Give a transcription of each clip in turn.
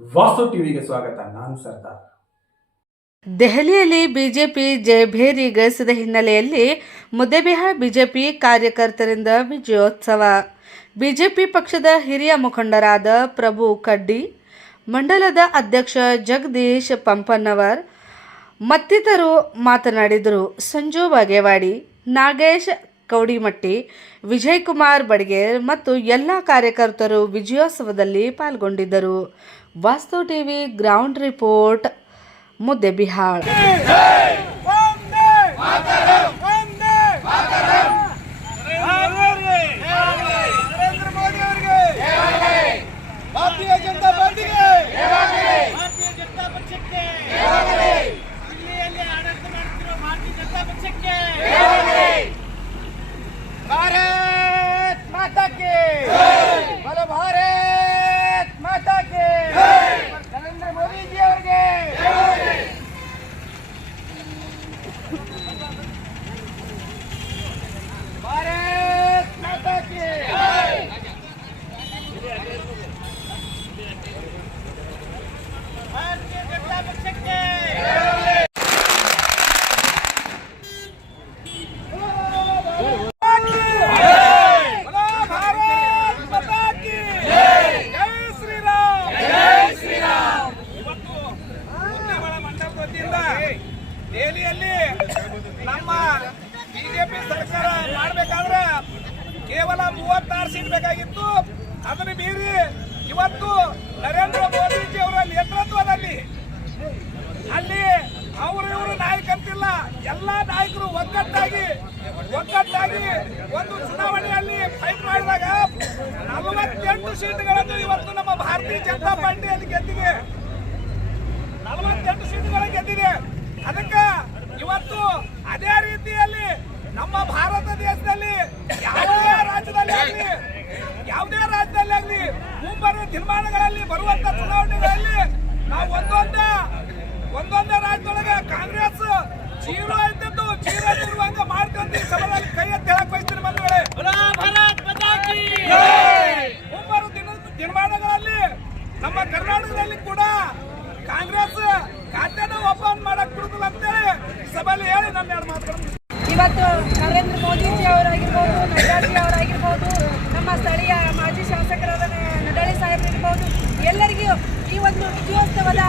ವಾಸ್ತು ಟಿವಿಗೆ ಸ್ವಾಗತ. ನಾನು ಸರ್ದಾರ್. ದೆಹಲಿಯಲ್ಲಿ ಬಿಜೆಪಿ ಜಯಭೇರಿ ಗಳಿಸಿದ ಹಿನ್ನೆಲೆಯಲ್ಲಿ ಮುದ್ದೇಬಿಹಾಳ್ ಬಿಜೆಪಿ ಕಾರ್ಯಕರ್ತರಿಂದ ವಿಜಯೋತ್ಸವ. ಬಿಜೆಪಿ ಪಕ್ಷದ ಹಿರಿಯ ಮುಖಂಡರಾದ ಪ್ರಭು ಕಡ್ಡಿ, ಮಂಡಲದ ಅಧ್ಯಕ್ಷ ಜಗದೀಶ್ ಪಂಪನ್ನವರ್ ಮತ್ತಿತರರು ಮಾತನಾಡಿದರು. ಸಂಜು ಬಾಗೇವಾಡಿ, ನಾಗೇಶ್ ಕೌಡಿಮಟ್ಟಿ, ವಿಜಯಕುಮಾರ್ ಬಡ್ಗೇರ್ ಮತ್ತು ಎಲ್ಲ ಕಾರ್ಯಕರ್ತರು ವಿಜಯೋತ್ಸವದಲ್ಲಿ ಪಾಲ್ಗೊಂಡಿದ್ದರು. ವಾಸ್ತು ಟಿವಿ ಗ್ರೌಂಡ್ ರಿಪೋರ್ಟ್, ಮುದ್ದೇಬಿಹಾಳ್. ಭಾರತೀಯ ಜನತಾ ಪಾರ್ಟಿಗೆ, ಭಾರತೀಯ ಜನತಾ ಪಕ್ಷಕ್ಕೆ, ದಿಲ್ಲಿಯಲ್ಲಿ ಆಡಳಿತ ಮಾಡುತ್ತಿರುವ ಭಾರತೀಯ ಜನತಾ ಪಕ್ಷಕ್ಕೆ, ಭಾರತ್ ಮಾತಾ ಕಿ ಬಲ, ಭಾರತ್ ಮಾತಾ ಕಿ, ನರೇಂದ್ರ ಮೋದಿ ಜಿ ಅವರಿಗೆ, ಭಾರತ್ ಮಾತಾ ಕಿ. ಭಾರತೀಯ ಜನತಾ ಪಕ್ಷಕ್ಕೆ, ಭಾರತ್ ಮಾತಾ ಕಿ, ಜೈ ಶ್ರೀರಾಮ್, ಜೈ ಶ್ರೀರಾಮ್. ಇವತ್ತು ಮುದ್ದೇಬಿಹಾಳ್ ಮಂಡಲದ ವತಿಯಿಂದ ದೆಹಲಿಯಲ್ಲಿ ನಮ್ಮ ಬಿಜೆಪಿ ಸರ್ಕಾರ ಮಾಡಬೇಕಾದ್ರೆ ಕೇವಲ 36 ಸೀಟ್ ಬೇಕಾಗಿತ್ತು. ಅದನ್ನು ಮೀರಿ ಇವತ್ತು ನರೇಂದ್ರ ಮೋದಿಜಿ ಅವರ ನೇತೃತ್ವದಲ್ಲಿ ಅಲ್ಲಿ ಇವರು ನಾಯಕಂತಿಲ್ಲ, ಎಲ್ಲ ನಾಯಕರು ಒಗ್ಗಟ್ಟಾಗಿ ಒಂದು ಚುನಾವಣೆಯಲ್ಲಿ ಫೈಟ್ ಮಾಡಿದಾಗ 48 ಸೀಟ್ಗಳನ್ನು ಇವತ್ತು ನಮ್ಮ ಭಾರತೀಯ ಜನತಾ ಪಾರ್ಟಿಯಲ್ಲಿ ಗೆದ್ದಿದೆ. 48 ಸೀಟ್ಗಳು ಗೆದ್ದಿದೆ. ಅದಕ್ಕೆ ಇವತ್ತು ಅದೇ ರೀತಿಯಲ್ಲಿ ನಮ್ಮ ಭಾರತ ದೇಶದಲ್ಲಿ ಯಾವುದೇ ರಾಜ್ಯದಲ್ಲಿ ಆಗಲಿ ಮುಂಬರುವ ದಿನಮಾನಗಳಲ್ಲಿ ಬರುವಂತ ಚುನಾವಣೆಗಳಲ್ಲಿ ನಾವು ಒಂದೊಂದೇ ರಾಜ್ಯದೊಳಗೆ ಕಾಂಗ್ರೆಸ್ ಜೀರೋ ಇದ್ದದ್ದು ಜೀರೋ ಇರುವಂಗ ಮಾಡ್ಕೊಂಡು ಸಭೆಯಲ್ಲಿ ಕೈ ಎತ್ತಿ ಹೇಳಕ್ ಬಯಸ್ತೀನಿ ಬಂಧುಗಳೇ. ಮುಂಬರುವ ದಿನಮಾನಗಳಲ್ಲಿ ನಮ್ಮ ಕರ್ನಾಟಕದಲ್ಲಿ ಕೂಡ ಕಾಂಗ್ರೆಸ್ ಖಾತೆನ ಓಪನ್ ಮಾಡಕ್ ಬಿಡುದಿಲ್ಲ ಅಂತೇಳಿ ಸಭೆಯಲ್ಲಿ ಹೇಳಿ ನನ್ನ 2 ಮಾತುಗಳು. ಇವತ್ತು ನರೇಂದ್ರ ಮೋದಿಜಿ ಅವರಾಗಿರ್ಬೋದು, ನಡ್ಡಾಜಿ ಅವರಾಗಿರ್ಬೋದು, ನಮ್ಮ ಸ್ಥಳೀಯ ಮಾಜಿ ಶಾಸಕರಾದ ನಡಾಳಿ ಸಾಹೇಬರಿರ್ಬೋದು, ಎಲ್ಲರಿಗೂ ಈ ಒಂದು ವಿಜಯೋತ್ಸವದ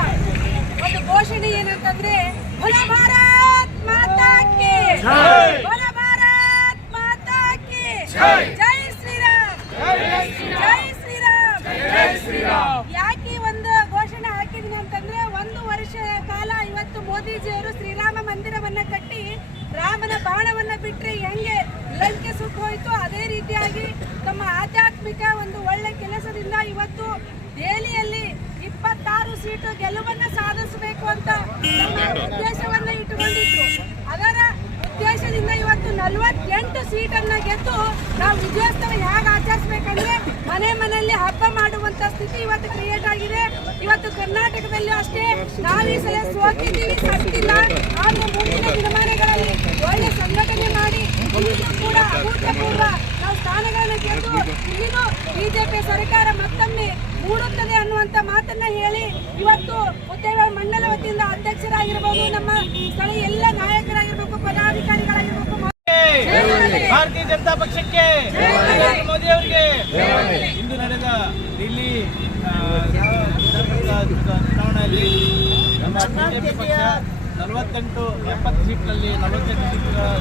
ಒಂದು ಘೋಷಣೆ ಏನಂತಂದ್ರೆ ಭೋಲಾ ಭಾರತ್ ಮಾತಾ ಕಿ, ಭೋಲಾ ಭಾರತ್ ಮಾತಾ ಕಿ, ಜೈ ಶ್ರೀರಾಮ್, ಜೈ ಶ್ರೀರಾಮ್, ಜೈ ಶ್ರೀರಾಮ್. ಯಾಕೆ ಒಂದು ಘೋಷಣೆ ಹಾಕಿದೀನಿ ಅಂತಂದ್ರೆ 1 ವರ್ಷ ಕಾಲ ಇವತ್ತು ಮೋದಿಜಿ ಅವರು ಶ್ರೀರಾಮ ಮಂದಿರವನ್ನ ಕಟ್ಟಿ ರಾಮನ ಬಾಣವನ್ನ ಬಿಟ್ರೆ ಹೆಂಗೆ ಲಂಕೆ ಸುಟ್ಟು ಹೋಯ್ತು, ಅದೇ ರೀತಿಯಾಗಿ ತಮ್ಮ ಆಧ್ಯಾತ್ಮಿಕ ಒಂದು ಒಳ್ಳೆ ಕೆಲಸದಿಂದ ಇವತ್ತು ದೆಹಲಿಯಲ್ಲಿ 26 ಸೀಟು ಗೆಲುವನ್ನ ಸಾಧಿಸಬೇಕು ಅಂತ ತಮ್ಮ ಉದ್ದೇಶವನ್ನ ಇಟ್ಟುಕೊಂಡಿದ್ರು. ಅದರ ಉದ್ದೇಶದಿಂದ ಇವತ್ತು 48 ಸೀಟನ್ನ ಗೆದ್ದು ನಾವು ವಿಜಯೋತ್ಸವ ಹೇಗೆ ಆಚರಿಸಬೇಕಂದ್ರೆ ಮನೆಯಲ್ಲಿ ಹಬ್ಬ ಮಾಡುವಂತ ಸ್ಥಿತಿ ಇವತ್ತು ಕ್ರಿಯೇಟ್ ಆಗಿದೆ. ಇವತ್ತು ಕರ್ನಾಟಕದಲ್ಲೂ ಅಷ್ಟೇ ನಾವು ಈ ಸಲ ಸೋತಿದ್ದೀವಿ, ಸತ್ತಿಲ್ಲ. ಆದ್ರೆ ಮುಂದಿನ ದಿನಮಾನಗಳಲ್ಲಿ ಒಳ್ಳೆ ಸಂಘಟನೆ ಮಾಡಿ ಇಲ್ಲಿಯೂ ಕೂಡ ಅಭೂತಪೂರ್ವ ನಾವು ಸ್ಥಾನಗಳನ್ನು ಗೆದ್ದು ಇಲ್ಲಿನೂ ಬಿಜೆಪಿ ಸರ್ಕಾರ ಮತ್ತೊಮ್ಮೆ ಮೂಡುತ್ತದೆ ಅನ್ನುವಂತ ಮಾತನ್ನ ಹೇಳಿ ಇವತ್ತು ಮುದ್ದೇಬಿಹಾಳ್ ಮಂಡಲ ವತಿಯಿಂದ ಅಧ್ಯಕ್ಷರಾಗಿರ್ಬೋದು, ನಮ್ಮ ಸ್ಥಳೀಯ ಎಲ್ಲ ನಾಯಕರಾಗಿರ್ಬೇಕು, ಪದಾಧಿಕಾರಿಗಳಾಗಿರ್ಬೇಕು, ಭಾರತೀಯ ಜನತಾ ಪಕ್ಷಕ್ಕೆ, ನರೇಂದ್ರ ಮೋದಿ ಅವರಿಗೆ. ಇಂದು ನಡೆದ ದಿಲ್ಲಿ ಚುನಾವಣೆಯಲ್ಲಿ ನಮ್ಮ ಬಿಜೆಪಿ ಪಕ್ಷ 48-70 ಸೀಟ್ನಲ್ಲಿ 48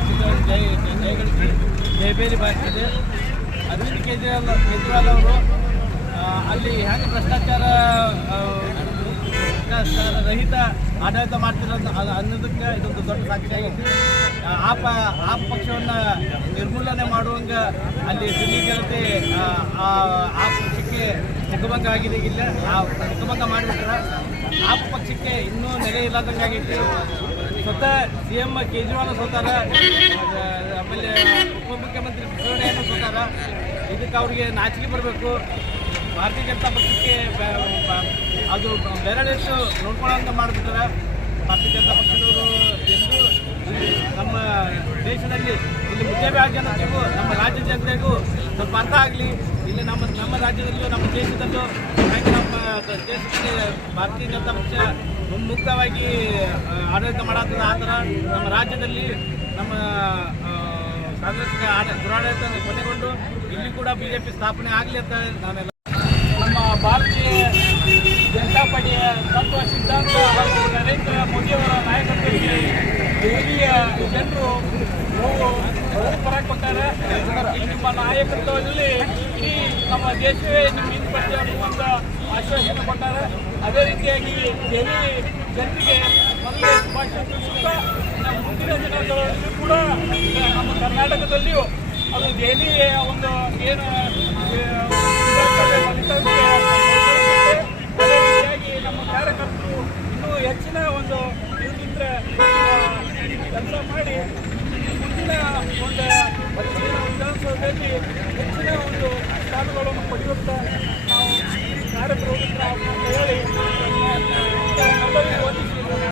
ಸೀಟ್ಗಳನ್ನು ಜಯಗಳಿಸಿ ಜಯಬೇರಿ ಬಾರಿಸಿದೆ. ಅರವಿಂದ್ ಕೇಜ್ರಿವಾಲ್ ಅವರು ಅಲ್ಲಿ ಹೇಗೆ ಭ್ರಷ್ಟಾಚಾರ ರಹಿತ ಆಡಳಿತ ಮಾಡ್ತಿರೋದು ಅನ್ನೋದಕ್ಕೆ ಇದೊಂದು ದೊಡ್ಡ ಸಾಕ್ಷಿಯಾಗಿದೆ. ಆ ಪಕ್ಷವನ್ನು ನಿರ್ಮೂಲನೆ ಮಾಡುವಂಗ ಅಲ್ಲಿ ದಿಲ್ಲಿ ಜನತೆ ಆ ಪಕ್ಷಕ್ಕೆ ಮುಖಭಂಗ ಆಗಿದೆ. ಇಲ್ಲ ಆ ಮುಖಭಂಗ ಮಾಡಿಬಿಟ್ರೆ ಆ ಪಕ್ಷಕ್ಕೆ ಇನ್ನೂ ನೆಲೆ ಇಲ್ಲದಂಗಾಗೈತಿ. ಸ್ವತಃ CM ಕೇಜ್ರಿವಾಲ್ ಸೋತಾರ, ಆಮೇಲೆ ಉಪಮುಖ್ಯಮಂತ್ರಿ ಸಿದ್ದರಾಮಯ್ಯ ಸೋತಾರ. ಇದಕ್ಕೆ ಅವ್ರಿಗೆ ನಾಚಿಕೆ ಬರಬೇಕು. ಭಾರತೀಯ ಜನತಾ ಪಕ್ಷಕ್ಕೆ ಅದು ಬೆರಳಿಟ್ಟು ನೋಡ್ಕೊಳ್ಳೋಂತ ಮಾಡಿಬಿಟ್ಟಾರೆ. ಭಾರತೀಯ ಜನತಾ ಪಕ್ಷದವರು ಎಂದು ನಮ್ಮ ದೇಶದಲ್ಲಿ ಇಲ್ಲಿ ಮುದ್ದೇಬಿಹಾಳ್ ಜನತೆಗೂ ನಮ್ಮ ರಾಜ್ಯ ಜನತೆಗೂ ಸ್ವಲ್ಪ ಅರ್ಥ ಆಗಲಿ. ಇಲ್ಲಿ ನಮ್ಮ ರಾಜ್ಯದಲ್ಲೂ ನಮ್ಮ ದೇಶದಲ್ಲೂ ಹಾಗೆ ನಮ್ಮ ದೇಶದಲ್ಲಿ ಭಾರತೀಯ ಜನತಾ ಪಕ್ಷ ಮುಕ್ತವಾಗಿ ಆಡಳಿತ ಮಾಡತ್ತದ. ಆ ಥರ ನಮ್ಮ ರಾಜ್ಯದಲ್ಲಿ ನಮ್ಮ ಕಾಂಗ್ರೆಸ್ ದುರಾಡಳಿತ ಕೊನೆಗೊಂಡು ಇಲ್ಲಿ ಕೂಡ BJP ಸ್ಥಾಪನೆ ಆಗಲಿ ಅಂತ ನಾವೆಲ್ಲ ನಮ್ಮ ಭಾರತೀಯ ಜನತಾ ಪಾರ್ಟಿಯ ತತ್ವ ಸಿದ್ಧಾಂತ ಹಾಗೂ ನರೇಂದ್ರ ಮೋದಿಯವರ ನಾಯಕತ್ವದಲ್ಲಿ ದೆಹಲಿಯ ಜನರು ಪರಾಕ್ಕೊಟ್ಟಾರೆ. ನಿಮ್ಮ ನಾಯಕತ್ವದಲ್ಲಿ ಇಡೀ ನಮ್ಮ ದೇಶವೇ ನಿಮ್ಮ ಹಿಂದೆ ಬರ್ತೀವಿ ಅನ್ನುವಂಥ ಆಶ್ವಾಸನೆ ಕೊಟ್ಟಾರೆ. ಅದೇ ರೀತಿಯಾಗಿ ದೆಹಲಿ ಜನರಿಗೆ ಮೊದಲೇ ಶುಭಾಶಯ ತಿಳಿಸುತ್ತಾ ನಮ್ಮ ಮುಂದಿನ ದಿನಗಳಲ್ಲೂ ಕೂಡ ನಮ್ಮ ಕರ್ನಾಟಕದಲ್ಲಿಯೂ ಅದು ದೆಹಲಿಯ ಒಂದು ಏನು ಫಲಿತಾಂಶ ಅದೇ ರೀತಿಯಾಗಿ ನಮ್ಮ ಕಾರ್ಯಕರ್ತರು ಇನ್ನೂ ಹೆಚ್ಚಿನ ಒಂದು ಇದರಿಂದ ಕೆಲಸ ಮಾಡಿ ಮುಂದಿನ ಒಂದು ಪರಿಶೀಲನಾ ವಿಧಾನಸೌಧದಲ್ಲಿ ಹೆಚ್ಚಿನ ಒಂದು ಸ್ಥಾನಗಳನ್ನು ಪಡೆಯುತ್ತಾ ನಾವು ಕಾರ್ಯಪ್ರವೃತ್ತರಾಗ